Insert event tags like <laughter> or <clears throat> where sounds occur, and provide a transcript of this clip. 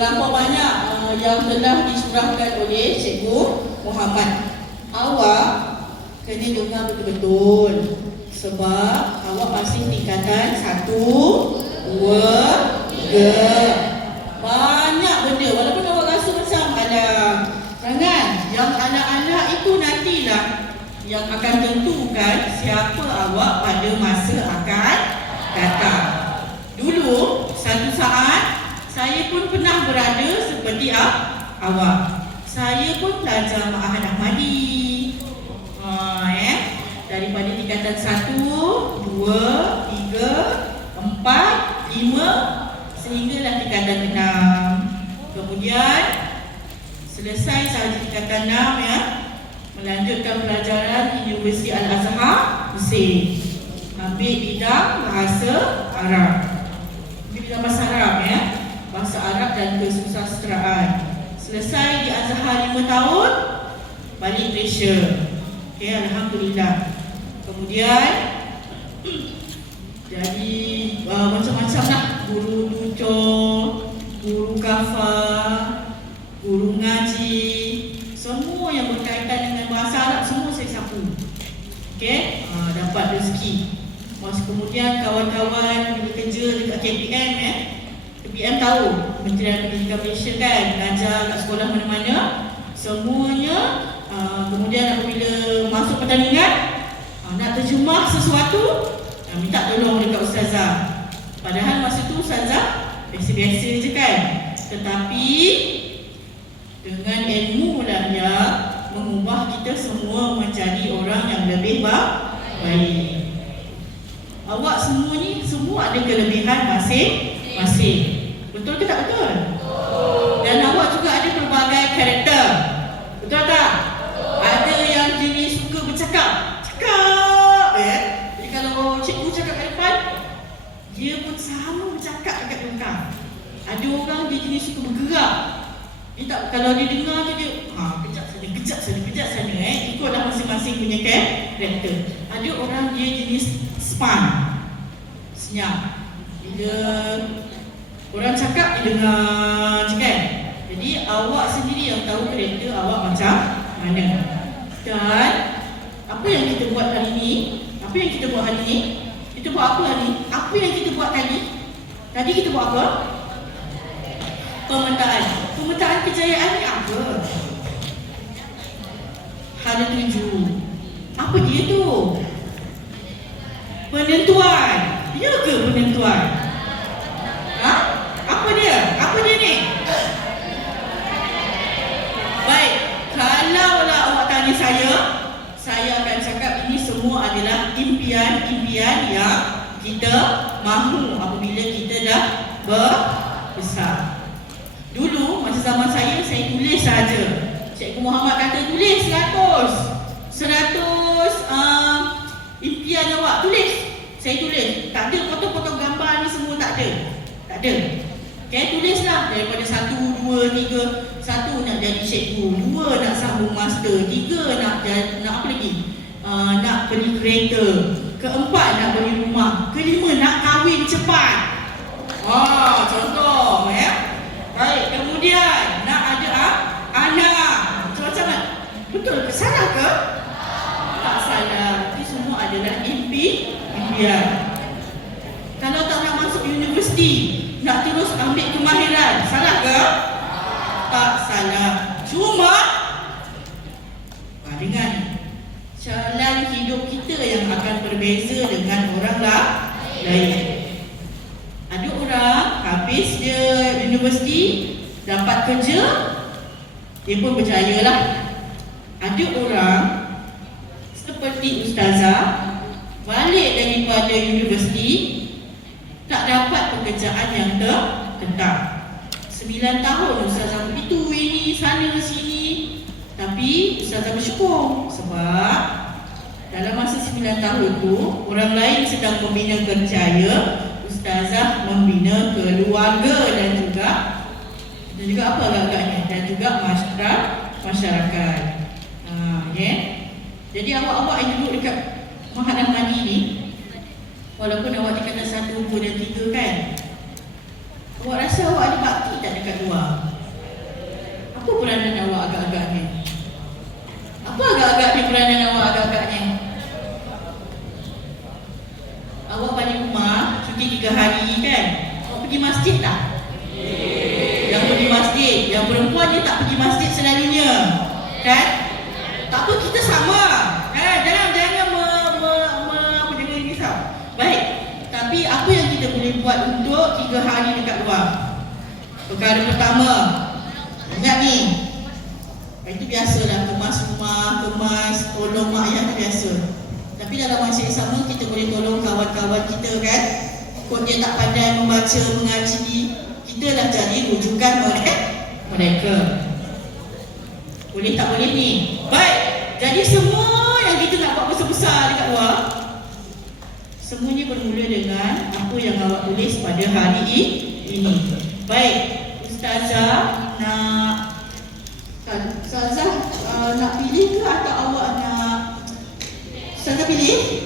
terlampau banyak uh, yang telah disurahkan oleh Cikgu Muhammad. Awak kena dengar betul-betul sebab awak masih tingkatan satu, dua, tiga. Banyak benda walaupun awak rasa macam alah jangan yang anak-anak itu nantilah yang akan tentukan siapa awak pada masa akan datang. Dulu satu saat saya pun pernah berada seperti ah, awak. Saya pun pelajar Ma'ahad Ahmadi. Ha, eh? Daripada tingkatan satu, dua, tiga, empat, lima, sehinggalah tingkatan enam. Kemudian selesai sahaja tingkatan enam ya, melanjutkan pelajaran di Universiti Al-Azhar, Mesir. Ambil bidang bahasa Arab. Ambil bidang bahasa Arab ya, bahasa Arab dan kesusasteraan. Selesai di Azhar 5 tahun, balik Malaysia. Okey, alhamdulillah. Kemudian <clears throat> jadi uh, macam-macam lah guru tutor, guru kafa, guru ngaji, semua yang berkaitan dengan bahasa Arab semua saya sapu. Okey, uh, dapat rezeki. Masa kemudian kawan-kawan bila kerja dekat KPM eh, KPM tahu Kementerian Pendidikan Malaysia kan mengajar kat sekolah mana-mana. Semuanya uh, kemudian apabila masuk pertandingan uh, nak terjemah sesuatu uh, minta tolong dekat ustazah. Padahal masa tu ustazah biasa-biasa je kan. Tetapi dengan ilmu lah mengubah kita semua menjadi orang yang lebih ba- baik. Awak semua ni semua ada kelebihan masing-masing Betul ke tak betul? Dan awak juga ada pelbagai karakter. Betul tak? Ada yang jenis suka bercakap. Cakap. Ya. Jadi kalau cikgu cakap kat depan, dia pun sama bercakap dekat belakang. Ada orang dia jenis suka bergerak. Dia tak, kalau dia dengar tu dia, ha, kejap sana, kejap sana, kejap sana. Eh. Ikutlah masing-masing punya karakter. Ada orang dia jenis span. Senyap. Bila dengar je kan Jadi awak sendiri yang tahu kereta awak macam mana? Dan Apa yang kita buat hari ni? Apa yang kita buat hari ni? Kita buat apa hari? Ni Apa yang kita buat tadi? Tadi kita buat apa? Pemetaan. Pemetaan kejayaan ni apa? Hala tuju. Apa dia tu? Penentuan. Ya ke penentuan Ha? Apa dia? Apa dia ni? Baik, kalaulah awak tanya saya, saya akan cakap ini semua adalah impian-impian yang kita mahu apabila kita dah berbesar. Dulu masa zaman saya saya tulis saja. Cikgu Muhammad kata tulis 100. 100 uh, impian awak tulis. Saya tulis. Tak ada foto-foto gambar ni semua tak ada. Tak ada. Okay, tulislah daripada satu, dua, tiga Satu nak jadi cikgu Dua nak sambung master Tiga nak nak apa lagi? Uh, nak beli kereta Keempat nak beli rumah Kelima nak kahwin cepat Ah, contoh ya. Baik, kemudian nak ada ah, anak Macam-macam kan? Betul ke? Salah ke? Tak salah Itu semua adalah impi Impian Kalau tak nak masuk universiti nak terus ambil kemahiran. Salah ke? Tak salah. Cuma ha, dengan jalan hidup kita yang akan berbeza dengan orang lain. Ada orang habis dia universiti dapat kerja dia pun berjaya lah. Ada orang seperti ustazah balik daripada universiti tak dapat pekerjaan yang tetap. Sembilan tahun Ustazah begitu ini sana sini. Tapi Ustazah bersyukur sebab dalam masa sembilan tahun tu orang lain sedang membina kerjaya, Ustazah membina keluarga dan juga dan juga apa agak-agaknya dan juga masyarakat masyarakat. Ha, yeah. Jadi awak-awak yang duduk dekat Mahat Ahmadi ni Walaupun awak tingkatan satu, dua dan tiga kan Awak rasa awak ada bakti tak dekat luar? awak agak-agaknya? Apa agak-agaknya peranan awak agak-agaknya? Awak balik cuti tiga hari kan? Pergi masjid tak? Yang pergi masjid, yang perempuan dia tak pergi masjid selalunya Kan? Tak apa, kita sama kan? Jangan, jangan me, me, me, apa jangan risau Baik, tapi apa yang kita boleh buat untuk tiga hari dekat luar? Perkara pertama, ingat ni Itu biasalah, kemas rumah, kemas, tolong mak tu biasa Tapi dalam masa yang sama, kita boleh tolong kawan-kawan kita kan Kok dia tak pandai membaca, mengaji Kita dah cari rujukan mereka mereka Boleh tak boleh ni? Baik, jadi semua yang kita nak buat besar-besar dekat luar Semuanya bermula dengan apa yang awak tulis pada hari ini. Baik, Ustazah nak Ustazah uh, nak pilih ke atau awak nak Ustazah pilih?